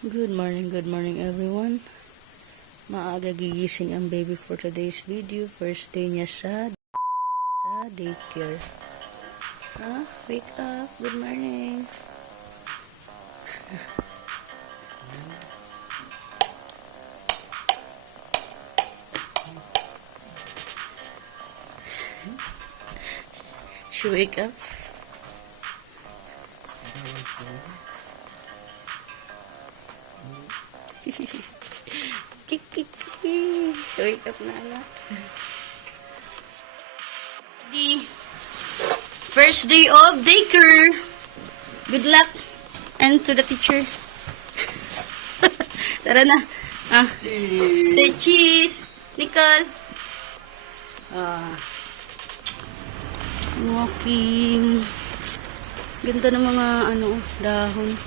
Good morning everyone. Maaga gigising ang baby for today's video. First day niya sa daycare. Wake up. Good morning. She wake up. Kiki. Wake up na anak. The first day of daycare. Good luck. And to the teacher. Tara na. Cheese. Say cheese. Nicole. Walking. Ganda ng mga dahon.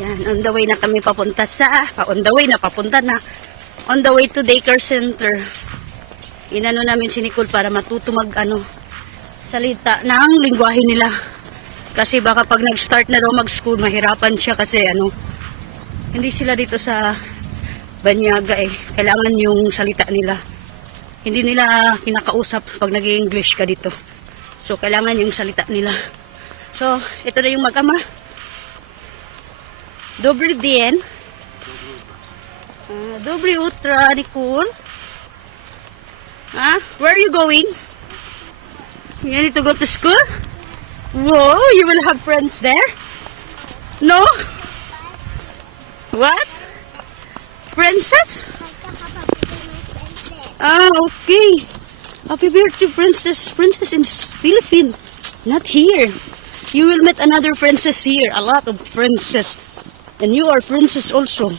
Yan, on the way na kami papunta on the way to daycare center. Inano namin si Nicole para matuto salita ng lingwahe nila. Kasi baka pag nag-start na daw mag-school, mahirapan siya kasi hindi sila dito sa Banyaga Kailangan yung salita nila. Hindi nila kinakausap pag nag-i-English ka dito. So, kailangan yung salita nila. So, ito na yung mag-ama. Dobry din. Dobry utra, Nicole. Where are you going? You need to go to school? Whoa, you will have friends there? No? What? Princess? Okay. Happy birthday, princess. Princess in Philippines. Not here. You will meet another princess here. A lot of princess. And you are princess also.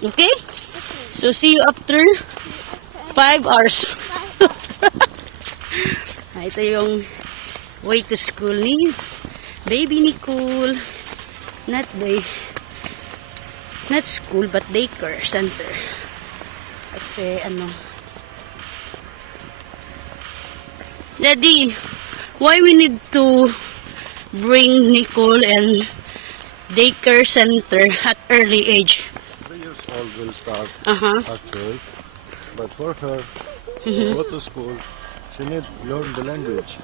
Okay? So, see you after 5 hours. Ito yung way to school ni baby Nicole. Not school, but daycare center. Kasi, Daddy, why we need to bring Nicole and daycare center at early age? 3 years old will start at 12. But for her to go to school, she need to learn the language.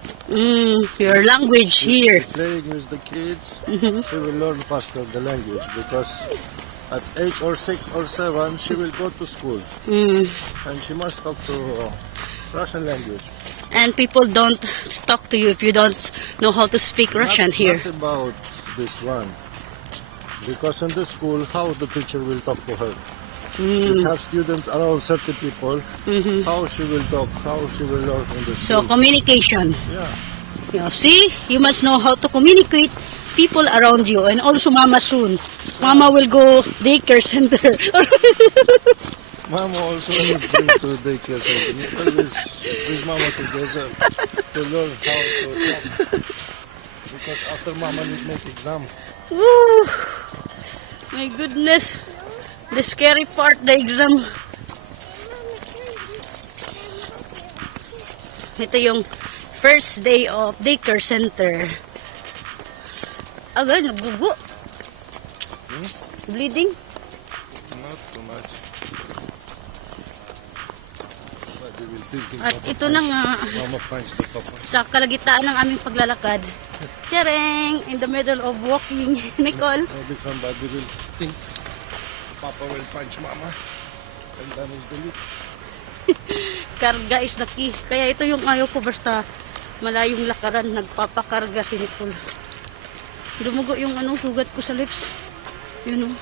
Your language here. Playing with the kids, she will learn faster the language because at 8 or 6 or 7 she will go to school and she must talk to Russian language. And people don't talk to you if you don't know how to speak Russian here. Not about this one. Because in the school, how the teacher will talk to her. We have students around 30 people. How she will talk, how she will learn in the So, school. communication. Yeah. See, you must know how to communicate people around you. And also Mama soon. Mama will go daycare center. Mama also need to bring to daycare center. Always with Mama together to learn how to talk. Because after Mama need make exam. Woo! My goodness. The scary part, the exam. Ito yung first day of daycare center. Agad, nagugo. Bleeding? Not too much. But they will thinking At Papa ito na nga, Mama finds the Papa. sa kalagitaan ng aming paglalakad. Tsereng! In the middle of walking. Nicole? Maybe somebody will think Papa will punch Mama. And then is the lead. Karga is the key. Kaya ito yung ayaw ko, basta malayong lakaran, nagpapakarga si Nicole. Dumugo yung sugat ko sa lips. Yun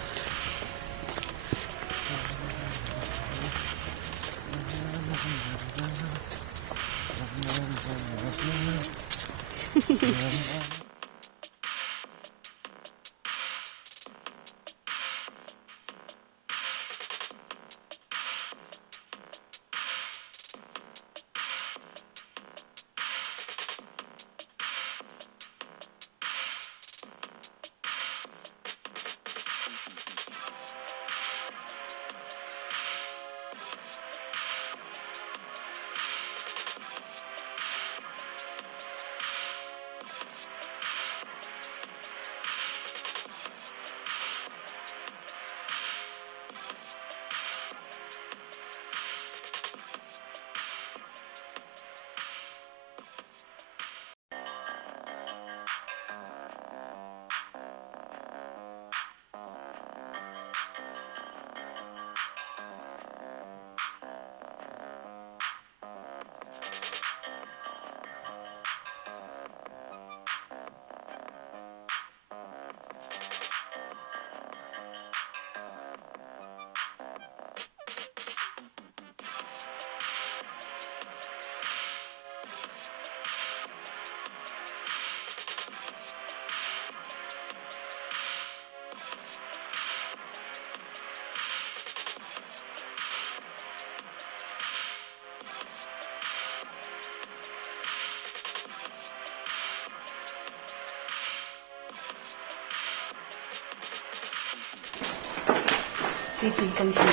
Titid kami siya.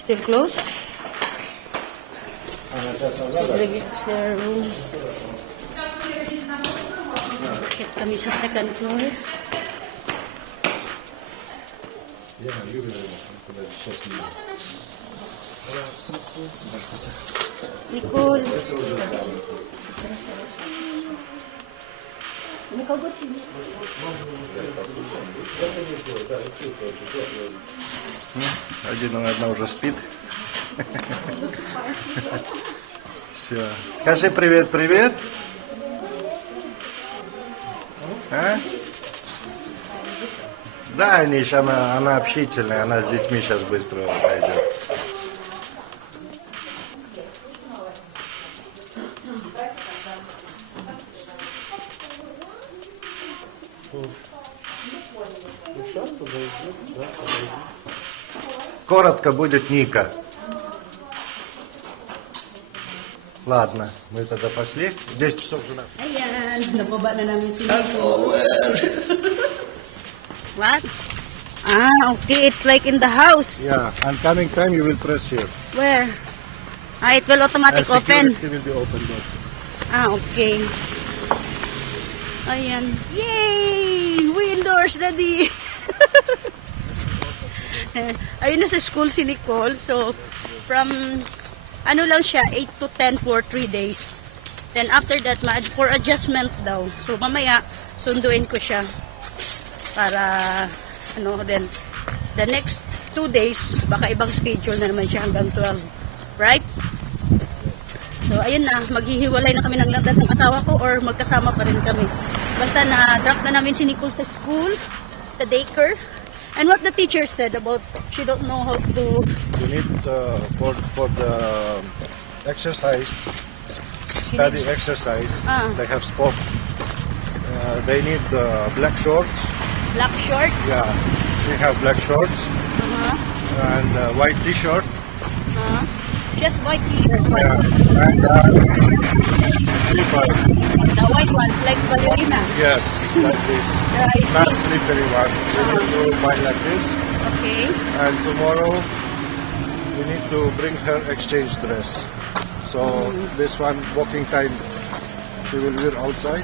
Still close? Sa room. Bakit kami sa second floor? Nicole. Nakagot. Один одного уже спит. Все. Скажи привет, привет. А? Да, Ниш, она общительная, она с детьми сейчас быстро пойдет. Коротко будет Ника. Ладно, мы тогда пошли. 10 часов жена. Ayan, nababa na namin si Nico. What? Ah, okay. It's like in the house. Yeah, and coming time you will press here. Where? Ah, it will automatic And open. security will be open door. Ah, okay. Ayan. Yay! We endorse, Daddy! Ayun na sa school si Nicole. So, from, ano lang siya, 8 to 10 for 3 days. Then after that, for adjustment daw. So, mamaya, sunduin ko siya. Para, ano, then, the next 2 days, baka ibang schedule na naman siya hanggang 12. Right? So, ayun na, maghihiwalay na kami ng landas ng asawa ko or magkasama pa rin kami. Basta na-drop na namin si Nicole sa school, sa daycare. And what the teacher said about she don't know how to... You need for the exercise, study exercise. Ah. They have sport. They need black shorts. Black short. Yeah, she have black shorts and white T-shirt. Just white t-shirt. Yeah, and slipper. The white one, like ballerina. Yes, like this. I Not see. slippery one. You need to buy like this. Okay. And tomorrow we need to bring her exchange dress. So this one walking time she will wear outside,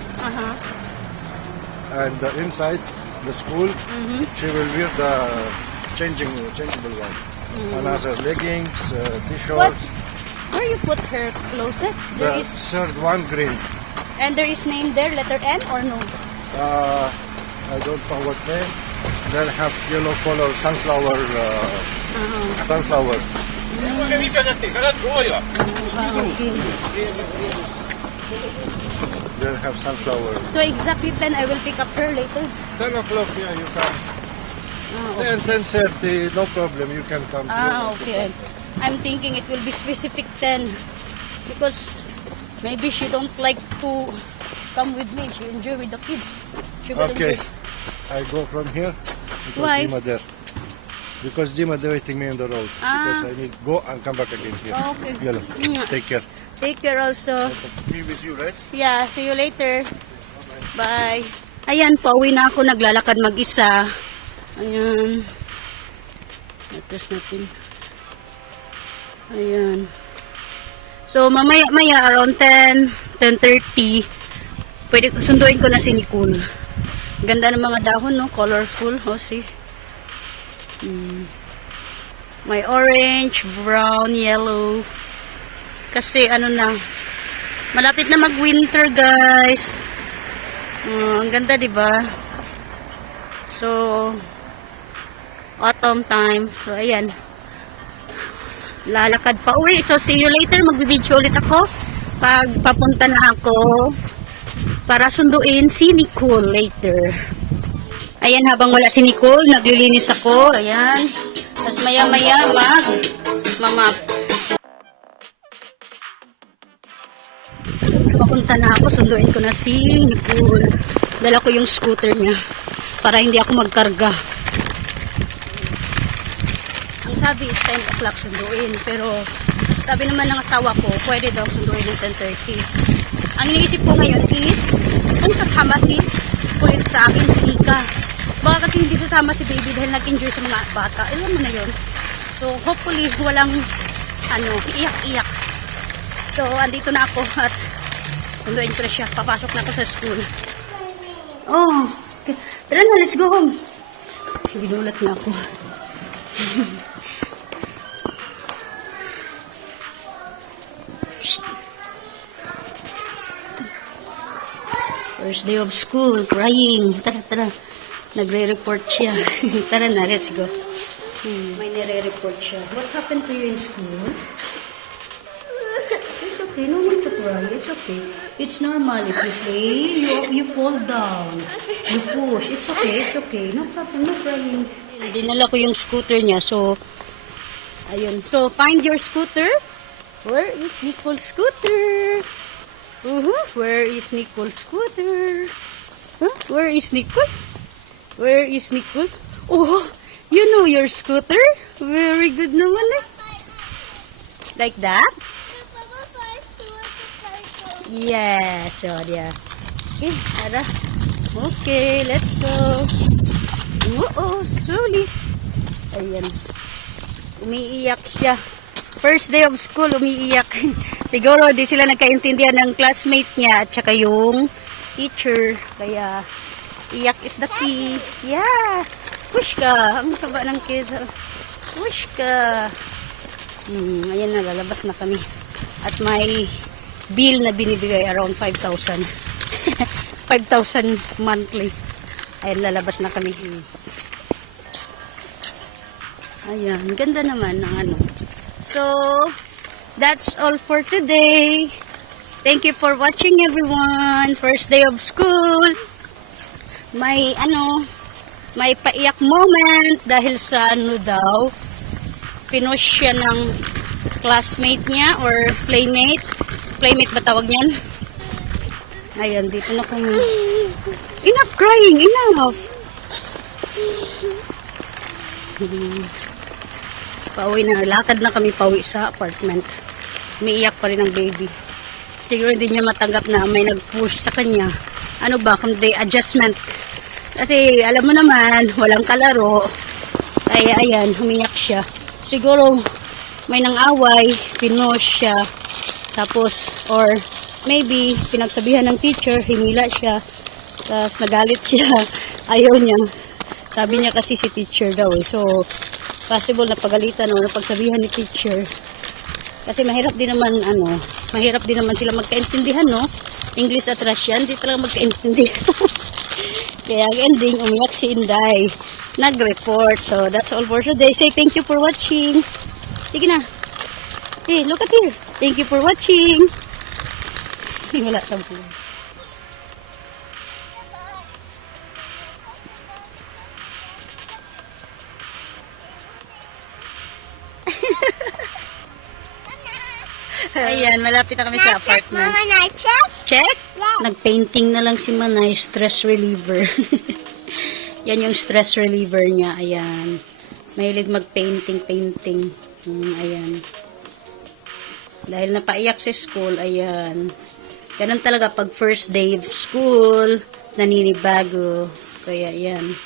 and inside the school she will wear the changeable one. Another leggings, What? t-shirt. Where you put her closet? There The is, third one green. and there is name there, letter N or no? I don't know what name. They have yellow color sunflower. Sunflower. Okay. They have sunflower. So exactly 10, I will pick up her later. 10 o'clock, yeah, you come. Okay. 10:30, no problem. You can come. Ah, here. okay. I'm thinking it will be specific 10 because maybe she don't like to come with me. She enjoy with the kids. She will Okay. enjoy. I go from here because Why? Dima there. Because Dima they waiting me on the road. Ah. Because I need go and come back again here. Okay. Yellow. Take care. Take care also. Be with you, right? Yeah, see you later. Bye. Ayan, pauwi na ako. Naglalakad mag-isa. Ayan. Atas natin. Ayan. So, mamaya-maya around 10, 10:30, pwede sunduin ko na si Nicole. Ganda ng mga dahon, no? Colorful. O, see? May orange, brown, yellow. Kasi, ano na, malapit na mag-winter, guys. Ang ganda, di ba? So, autumn time. So, ayan. Lalakad pa uwi. So, see you later. Mag-video ulit ako pag papunta na ako para sunduin si Nicole later. Ayan, habang wala si Nicole, naglilinis ako. Ayan. Tapos maya-maya mamap. Papunta na ako. Sunduin ko na si Nicole. Dala ko yung scooter niya para hindi ako magkarga. Ang sabi is 10 o'clock sunduin. Pero sabi naman ng asawa ko, pwede daw sunduin ng 10:30. Ang iniisip ko ngayon is, kung sasama si kulit sa akin si Nika. But baka kasi hindi sasama si baby dahil nag-enjoy sa mga bata. Alam mo na yun. So, hopefully, walang, iyak-iyak. So, andito na ako at sunduin ko na siya. Papasok na ako sa school. Oh, tara na, let's go home. Ginulat na ako. First day of school, crying. Tara, tara. Nagre-report siya. Tara na, let's go. May nire-report siya. What happened to you in school? It's okay, no need to cry. It's okay. It's normal if you say you fall down. You push. It's okay. No problem, no crying. Dinala ko yung scooter niya, so ayun. So, find your scooter. Where is Nicole's scooter? Where is Nicole's scooter? Huh? Where is Nicole? Where is Nicole? Oh, you know your scooter? Very good naman eh. Like that? Yes, so yeah. Okay, tara. Okay, let's go. Oo, slowly. Ayan. Umiiyak siya. First day of school, umiiyak. Siguro, di sila nagkaintindihan ng classmate niya at saka yung teacher. Kaya, iyak is the key. Yeah. Push ka. Ang saba ng kids. Push ka. Ayan na, lalabas na kami. At may bill na binibigay around 5,000. 5,000 monthly. Ayan, lalabas na kami. Ayan, ganda naman ng ano. So, that's all for today. Thank you for watching, everyone. First day of school. May paiyak moment dahil sa daw, pinush siya ng classmate niya or playmate. Playmate ba tawag niyan? Ayan, dito na kami. Enough crying, enough. Pauwi na, lakad na kami pauwi sa apartment. Umiiyak pa rin ang baby. Siguro hindi niya matanggap na may nag-push sa kanya. Ano ba, kundi adjustment. Kasi alam mo naman, walang kalaro. Kaya ayan, umiyak siya. Siguro may nang-away, pinush siya. Tapos, or maybe pinagsabihan ng teacher, hinila siya. Tapos nagalit siya. Ayaw niya. Sabi niya kasi si teacher daw eh. So, possible na pagalitan o napagsabihan ni teacher. Kasi mahirap din naman sila magkaintindihan, no? English at Russian, di talaga magkaintindihan. Kaya ang ending, umiyak si Inday. Nag-report. So, that's all for today. Say thank you for watching. Sige na. Hey, look at here. Thank you for watching. Wala sa buhay. Ayan, malapit na kami sa apartment. Check? Nag-painting na lang si Manay, stress reliever. Yan yung stress reliever niya. Ayan. Mahilig mag-painting. Ayan. Dahil napaiyak sa school, ayan. Ganun talaga pag first day of school, naninibago. Kaya, ayan.